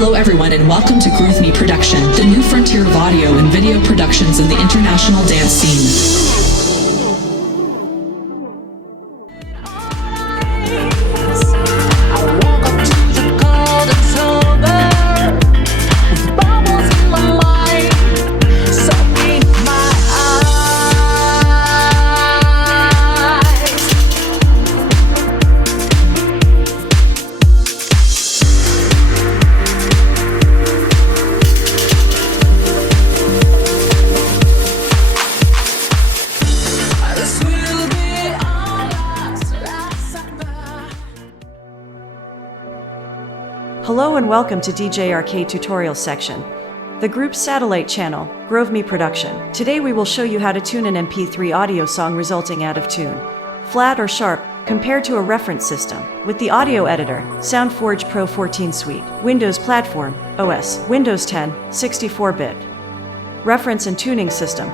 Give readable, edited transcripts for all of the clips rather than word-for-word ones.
Hello everyone and welcome to DJARCADE Production, the new frontier of audio and video productions in the international dance scene. Hello and welcome to DJARCADE tutorial section, the group's satellite channel, DJARCADE Production. Today we will show you how to tune an MP3 audio song resulting out of tune, flat or sharp, compared to a reference system, with the audio editor, SoundForge Pro 14 Suite, Windows Platform, OS, Windows 10, 64-bit. Reference and tuning system.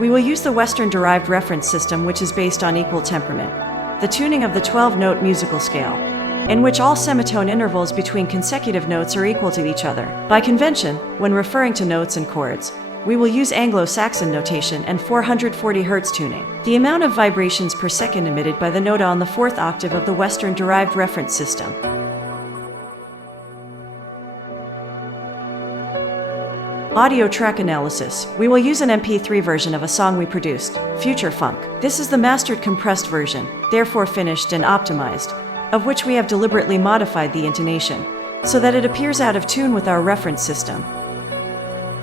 We will use the Western-derived reference system which is based on equal temperament, the tuning of the 12-note musical scale, in which all semitone intervals between consecutive notes are equal to each other. By convention, when referring to notes and chords, we will use Anglo-Saxon notation and 440 Hz tuning. The amount of vibrations per second emitted by the nota on the fourth octave of the Western-derived reference system. Audio track analysis. We will use an MP3 version of a song we produced, Future Funk. This is the mastered compressed version, therefore finished and optimized, of which we have deliberately modified the intonation, so that it appears out of tune with our reference system.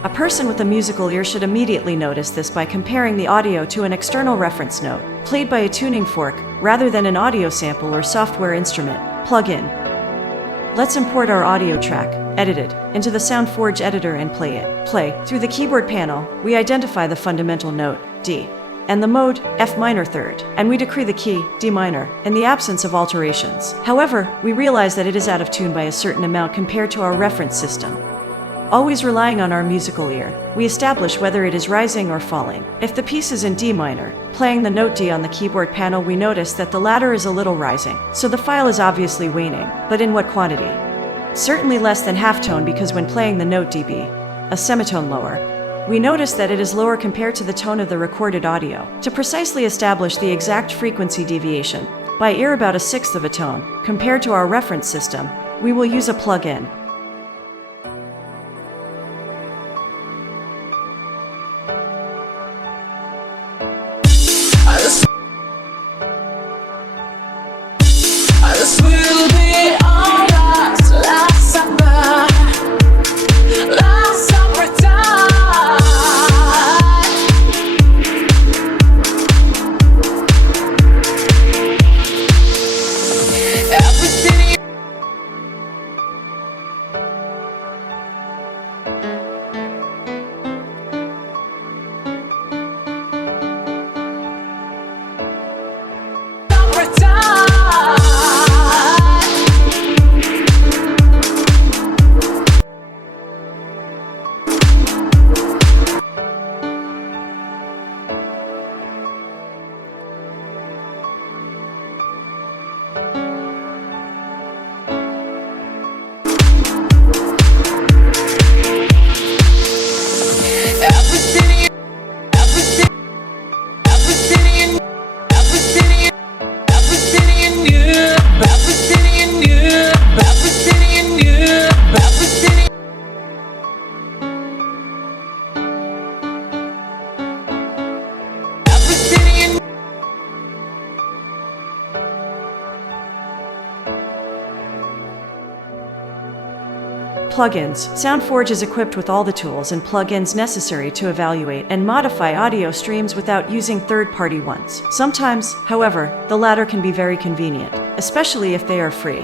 A person with a musical ear should immediately notice this by comparing the audio to an external reference note, played by a tuning fork, rather than an audio sample or software instrument, plug-in. Let's import our audio track, edited, into the SoundForge editor and play it. Through the keyboard panel, we identify the fundamental note, D, and the mode, F minor third, and we decree the key, D minor, in the absence of alterations. However, we realize that it is out of tune by a certain amount compared to our reference system. Always relying on our musical ear, we establish whether it is rising or falling. If the piece is in D minor, playing the note D on the keyboard panel, we notice that the latter is a little rising, so the file is obviously waning, but in what quantity? Certainly less than half tone, because when playing the note DB, a semitone lower, we notice that it is lower compared to the tone of the recorded audio. To precisely establish the exact frequency deviation, by ear about a sixth of a tone, compared to our reference system, we will use a plug-in. Plugins. SoundForge is equipped with all the tools and plugins necessary to evaluate and modify audio streams without using third-party ones. Sometimes, however, the latter can be very convenient, especially if they are free.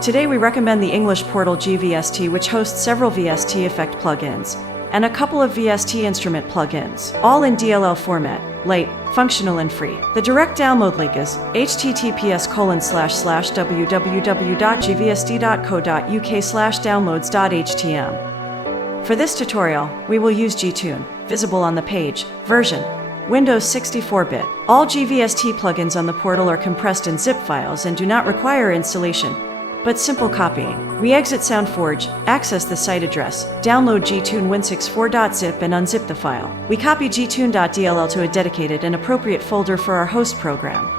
Today we recommend the English portal GVST, which hosts several VST effect plugins, and a couple of VST instrument plugins, all in DLL format, light, functional and free. The direct download link is https://www.gvsd.co.uk/downloads.htm. For this tutorial, we will use Gtune, visible on the page, version, Windows 64-bit. All GVST plugins on the portal are compressed in zip files and do not require installation. but simple copying. We exit SoundForge, access the site address, download gtune164.zip and unzip the file. We copy gtune.dll to a dedicated and appropriate folder for our host program.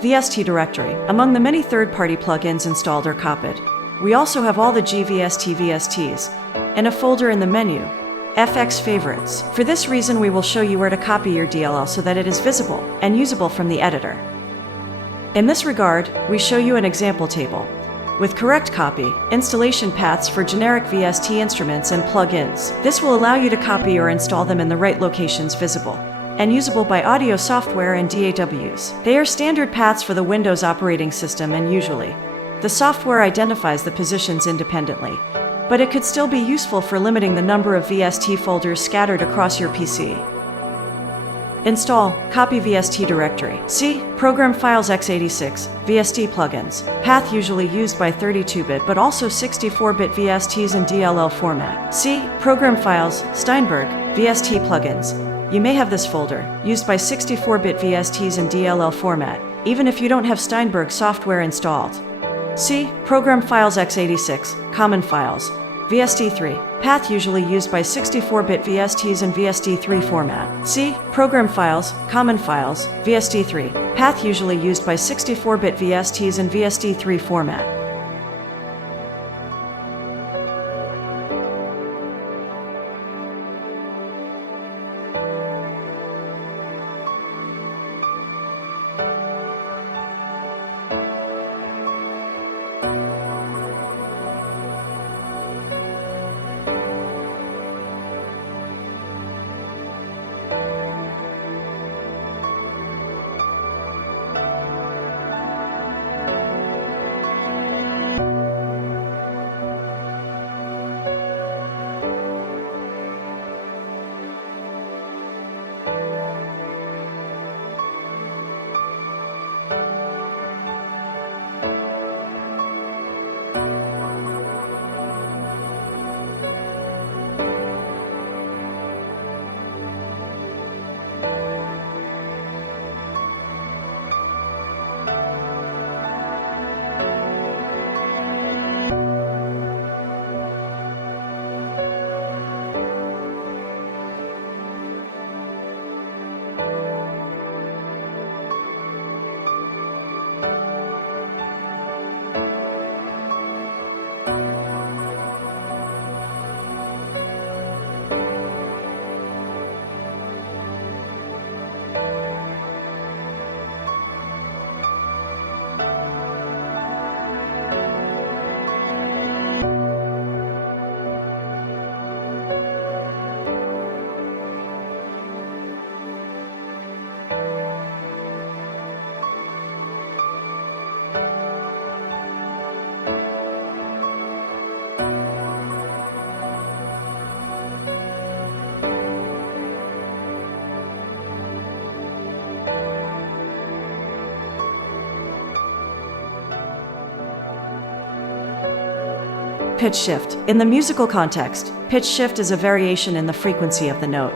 VST directory. Among the many third-party plugins installed or copied, we also have all the GVST VSTs and a folder in the menu, FX Favorites. For this reason, we will show you where to copy your DLL so that it is visible and usable from the editor. In this regard, we show you an example table with correct copy, installation paths for generic VST instruments and plugins. This will allow you to copy or install them in the right locations visible and usable by audio software and DAWs. They are standard paths for the Windows operating system, and usually, the software identifies the positions independently, but it could still be useful for limiting the number of VST folders scattered across your PC. Install, copy VST directory. C. Program files x86, VST plugins. Path usually used by 32-bit but also 64-bit VSTs in DLL format. C. Program files, Steinberg, VST plugins. You may have this folder, used by 64-bit VSTs in DLL format, even if you don't have Steinberg software installed. C. Program files x86, common files, VST3, path usually used by 64-bit VSTs in VST3 format. C. Program files, common files, VST3, path usually used by 64-bit VSTs in VST3 format. Pitch shift. In the musical context, pitch shift is a variation in the frequency of the note,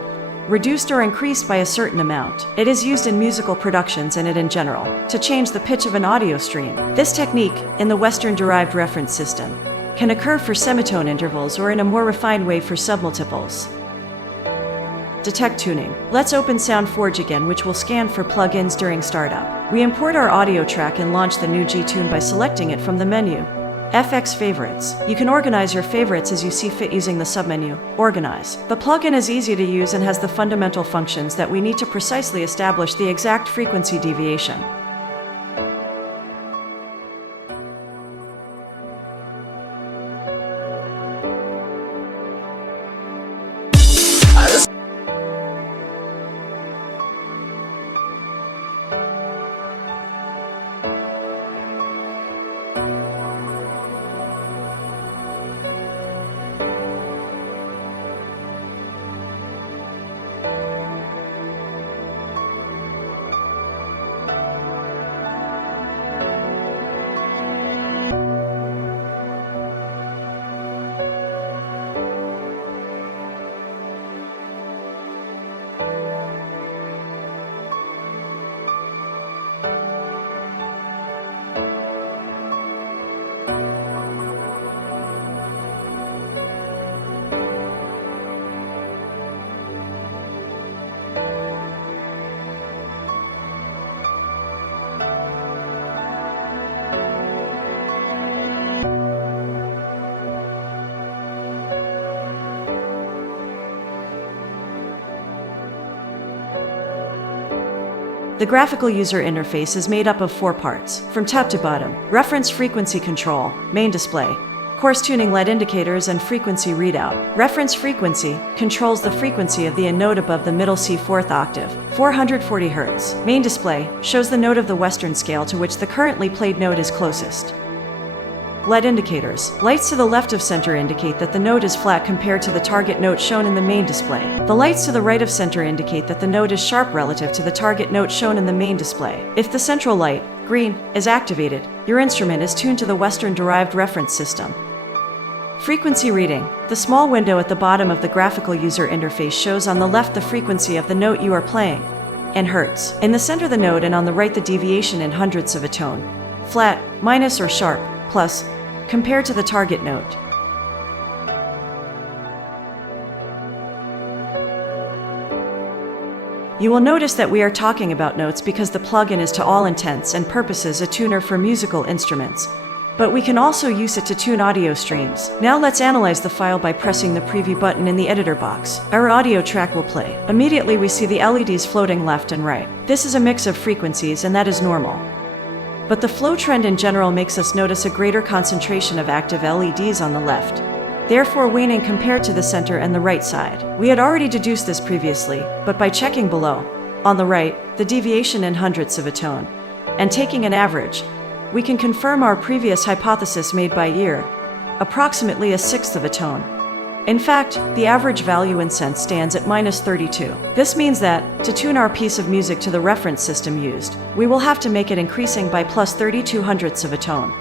reduced or increased by a certain amount. It is used in musical productions and in general to change the pitch of an audio stream. This technique, in the Western-derived reference system, can occur for semitone intervals or in a more refined way for submultiples. Detect tuning. Let's open SoundForge again, which will scan for plugins during startup. We import our audio track and launch the new G-Tune by selecting it from the menu, FX Favorites. You can organize your favorites as you see fit using the submenu, Organize. The plugin is easy to use and has the fundamental functions that we need to precisely establish the exact frequency deviation. The graphical user interface is made up of 4 parts, from top to bottom: reference frequency control, main display, coarse tuning LED indicators, and frequency readout. Reference frequency controls the frequency of the in note above the middle C4th octave, 440 Hz. Main display shows the note of the western scale to which the currently played note is closest. LED indicators. Lights to the left of center indicate that the note is flat compared to the target note shown in the main display. The lights to the right of center indicate that the note is sharp relative to the target note shown in the main display. If the central light, green, is activated, your instrument is tuned to the Western-derived reference system. Frequency reading. The small window at the bottom of the graphical user interface shows on the left the frequency of the note you are playing, in hertz. In the center of the note and on the right the deviation in hundredths of a tone, flat, minus or sharp, plus, compared to the target note. You will notice that we are talking about notes because the plugin is to all intents and purposes a tuner for musical instruments, but we can also use it to tune audio streams. Now let's analyze the file by pressing the preview button in the editor box. Our audio track will play. Immediately we see the LEDs floating left and right. This is a mix of frequencies and that is normal. But the flow trend in general makes us notice a greater concentration of active LEDs on the left, therefore waning compared to the center and the right side. We had already deduced this previously, but by checking below, on the right, the deviation in hundredths of a tone, and taking an average, we can confirm our previous hypothesis made by ear, approximately a sixth of a tone. In fact, the average value in cents stands at -32. This means that, to tune our piece of music to the reference system used, we will have to make it increasing by +32 hundredths of a tone.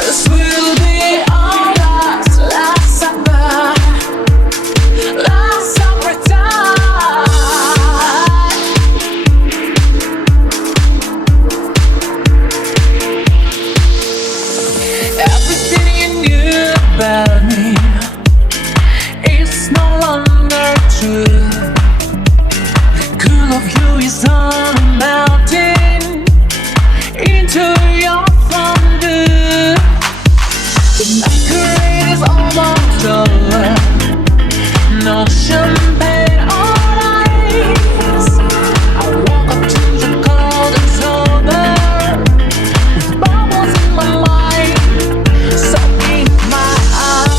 This will be our last summer time. Everything you knew about me is no longer true. Cool of you is on a mountain into your fondue. The masquerade is almost over. No champagne or ice. I walk up to the cold and sober, with bubbles in my mind, soaking my eyes.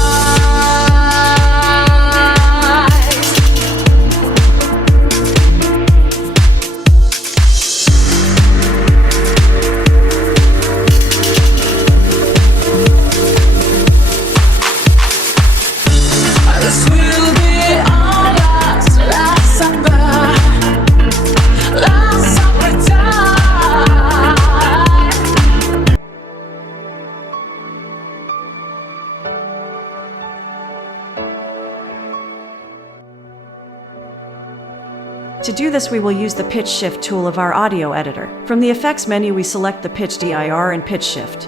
This will be our last summer time. To do this, we will use the pitch shift tool of our audio editor. From the effects menu, we select the pitch DIR and pitch shift.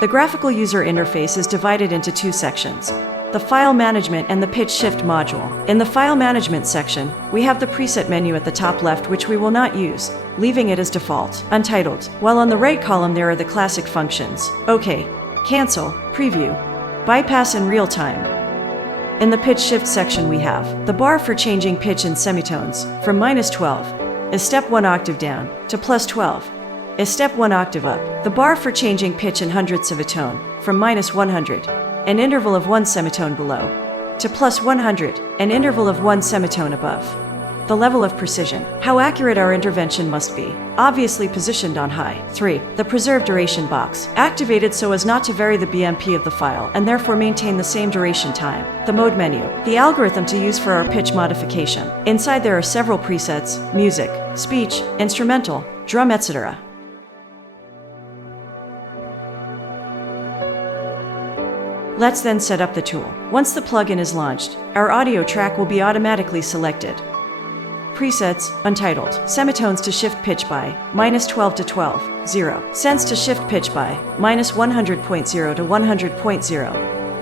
The graphical user interface is divided into 2 sections: the file management and the pitch shift module. In the file management section, we have the preset menu at the top left, which we will not use, leaving it as default, untitled, while on the right column there are the classic functions: OK, cancel, preview, bypass in real time. In the pitch shift section we have the bar for changing pitch in semitones, from -12 is step 1 octave down, to +12 is step 1 octave up. The bar for changing pitch in hundredths of a tone, from -100, an interval of 1 semitone below, to +100, an interval of 1 semitone above. The level of precision, how accurate our intervention must be, obviously positioned on high. 3. The preserve duration box, activated so as not to vary the BMP of the file and therefore maintain the same duration time. The mode menu, the algorithm to use for our pitch modification. Inside there are several presets: music, speech, instrumental, drum, etc. Let's then set up the tool. Once the plugin is launched, our audio track will be automatically selected. Presets, untitled, semitones to shift pitch by, -12 to 12, 0, cents to shift pitch by, -100.0 to 100.0,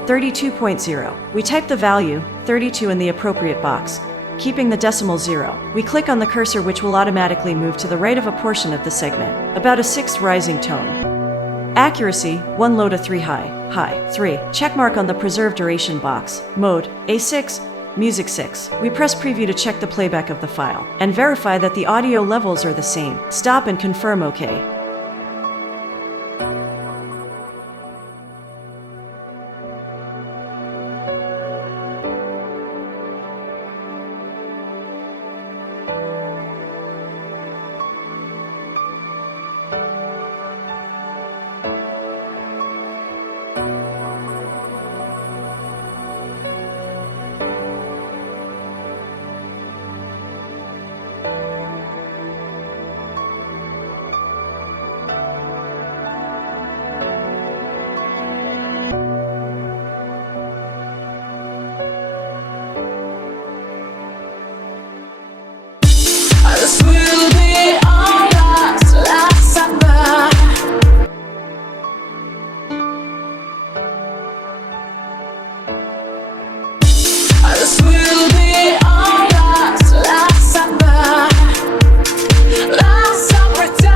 32.0. We type the value, 32, in the appropriate box, keeping the decimal 0. We click on the cursor, which will automatically move to the right of a portion of the segment, about a sixth rising tone. Accuracy, 1 low to 3 high. High. 3. Checkmark on the preserve duration box. Mode, A6. Music 6. We press preview to check the playback of the file and verify that the audio levels are the same. Stop and confirm OK. This will be our last summer. This will be our last summer. Last summertime.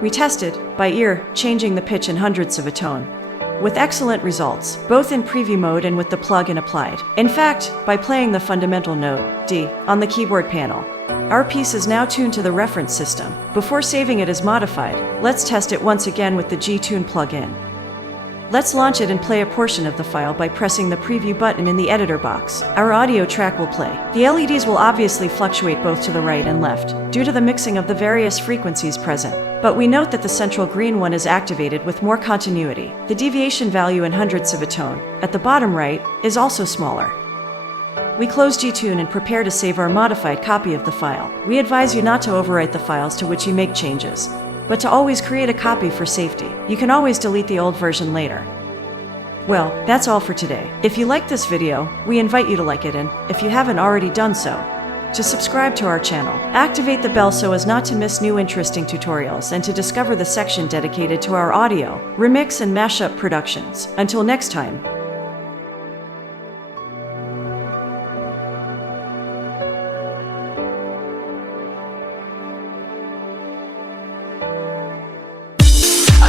We tested, by ear, changing the pitch in hundredths of a tone, with excellent results, both in preview mode and with the plug-in applied. In fact, by playing the fundamental note, D, on the keyboard panel, our piece is now tuned to the reference system. Before saving it as modified, let's test it once again with the G-Tune plug-in. Let's launch it and play a portion of the file by pressing the preview button in the editor box. Our audio track will play. The LEDs will obviously fluctuate both to the right and left, due to the mixing of the various frequencies present. But we note that the central green one is activated with more continuity. The deviation value in hundredths of a tone, at the bottom right, is also smaller. We close G-Tune and prepare to save our modified copy of the file. We advise you not to overwrite the files to which you make changes, but to always create a copy for safety. You can always delete the old version later. Well, that's all for today. If you liked this video, we invite you to like it, and if you haven't already done so, to subscribe to our channel. Activate the bell so as not to miss new interesting tutorials and to discover the section dedicated to our audio, remix and mashup productions. Until next time.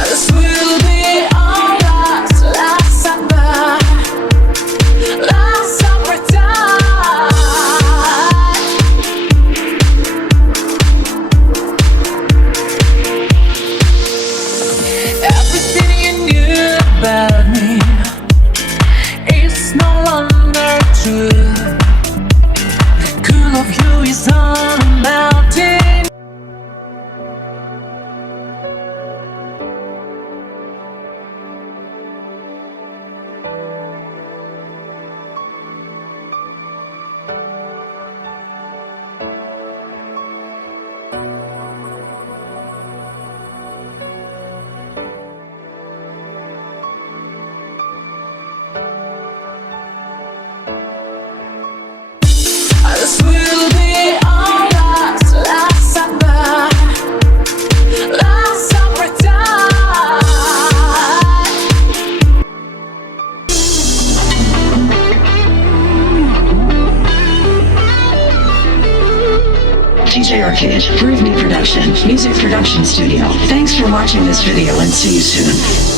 This will be our last summer. Last summertime. Everything you knew about me is no longer true. The cool of you is on a mountain. This will be our last summer. Last summertime. DJARCADE Production, Music Production Studio. Thanks for watching this video and see you soon.